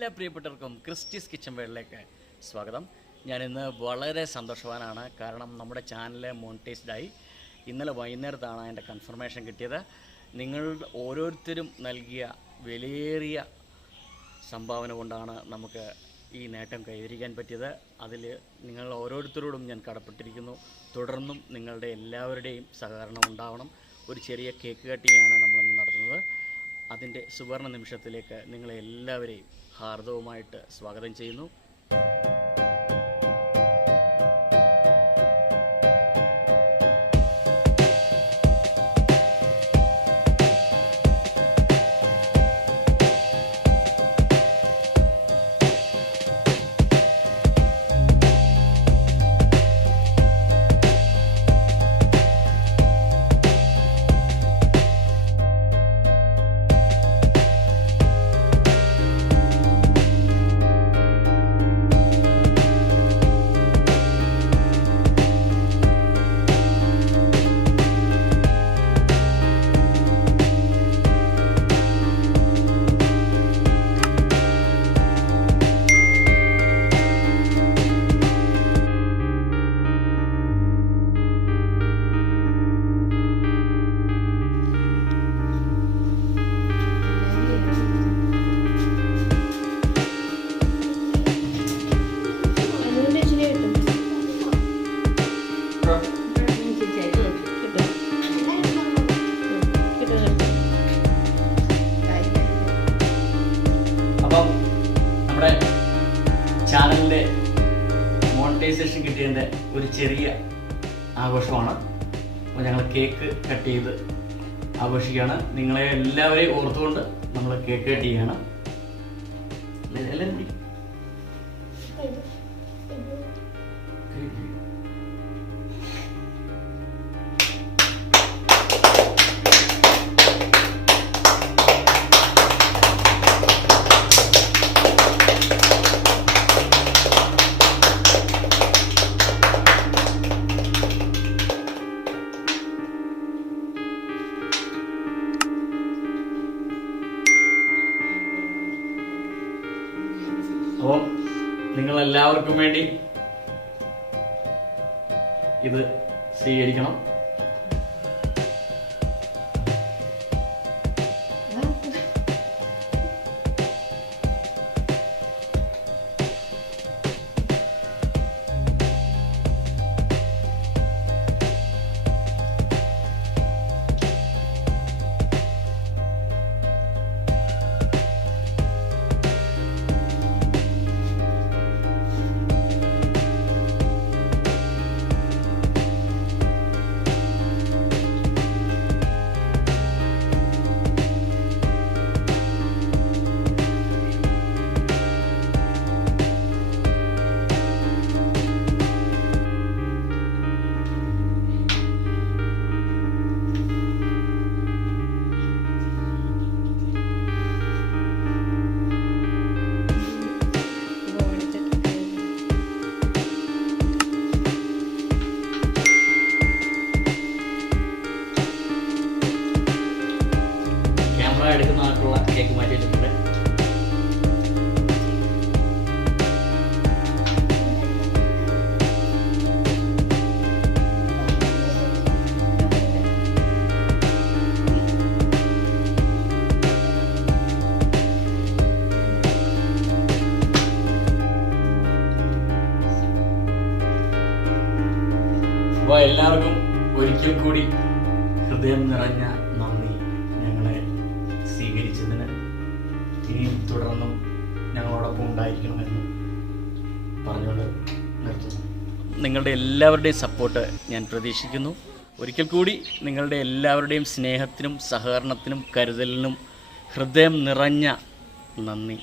എല്ലാ പ്രിയപ്പെട്ടവർക്കും Christy's kitchen വേൾഡിലേക്ക് സ്വാഗതം. ഞാനിന്ന് വളരെ സന്തോഷവാനാണ്. കാരണം നമ്മുടെ ചാനൽ മോണിറ്റൈസ്ഡായി. ഇന്നലെ വൈകുന്നേരത്താണ് എൻ്റെ കൺഫർമേഷൻ കിട്ടിയത്. നിങ്ങൾ ഓരോരുത്തരും നൽകിയ വിലയേറിയ സംഭാവന കൊണ്ടാണ് നമുക്ക് ഈ നേട്ടം കൈവരിക്കാൻ പറ്റിയത്. അതിൽ നിങ്ങൾ ഓരോരുത്തരോടും ഞാൻ കടപ്പെട്ടിരിക്കുന്നു. തുടർന്നും നിങ്ങളുടെ എല്ലാവരുടെയും സഹകരണം ഉണ്ടാവണം. ഒരു ചെറിയ കേക്ക് കട്ടിങ്ങാണ് നമ്മളിന്ന് നടത്തുന്നത്. അതിൻ്റെ സുവർണ നിമിഷത്തിലേക്ക് നിങ്ങളെല്ലാവരെയും ഹാർദവുമായിട്ട് സ്വാഗതം ചെയ്യുന്നു. അപ്പം നമ്മുടെ ചാനലിൻ്റെ മോണിറ്റൈസേഷൻ കിട്ടിയതിൻ്റെ ഒരു ചെറിയ ആഘോഷമാണ്. അപ്പോൾ ഞങ്ങൾ കേക്ക് കട്ട് ചെയ്ത് ആഘോഷിക്കുകയാണ്. നിങ്ങളെ എല്ലാവരെയും ഓർത്തുകൊണ്ട് നമ്മൾ കേക്ക് കട്ട് ചെയ്യുകയാണ്. എല്ലാവരും അപ്പോൾ നിങ്ങളെല്ലാവർക്കും വേണ്ടി ഇത് സ്വീകരിക്കണം. എടുക്കുന്ന ആൾക്കുള്ള കേക്ക് മാറ്റി വെച്ചിട്ടുണ്ട്. അപ്പോൾ എല്ലാവർക്കും ഒരിക്കൽ കൂടി ഹൃദയം നിറഞ്ഞ നന്ദി. ഞങ്ങളെ സ്വീകരിച്ചതിന് ഇനിയും തുടർന്നും ഞങ്ങളോടൊപ്പം ഉണ്ടായിരിക്കണമെന്ന് പറഞ്ഞുകൊണ്ട് നിർത്തുന്നു. നിങ്ങളുടെ എല്ലാവരുടെയും സപ്പോർട്ട് ഞാൻ പ്രതീക്ഷിക്കുന്നു. ഒരിക്കൽ കൂടി നിങ്ങളുടെ എല്ലാവരുടെയും സ്നേഹത്തിനും സഹകരണത്തിനും കരുതലിനും ഹൃദയം നിറഞ്ഞ നന്ദി.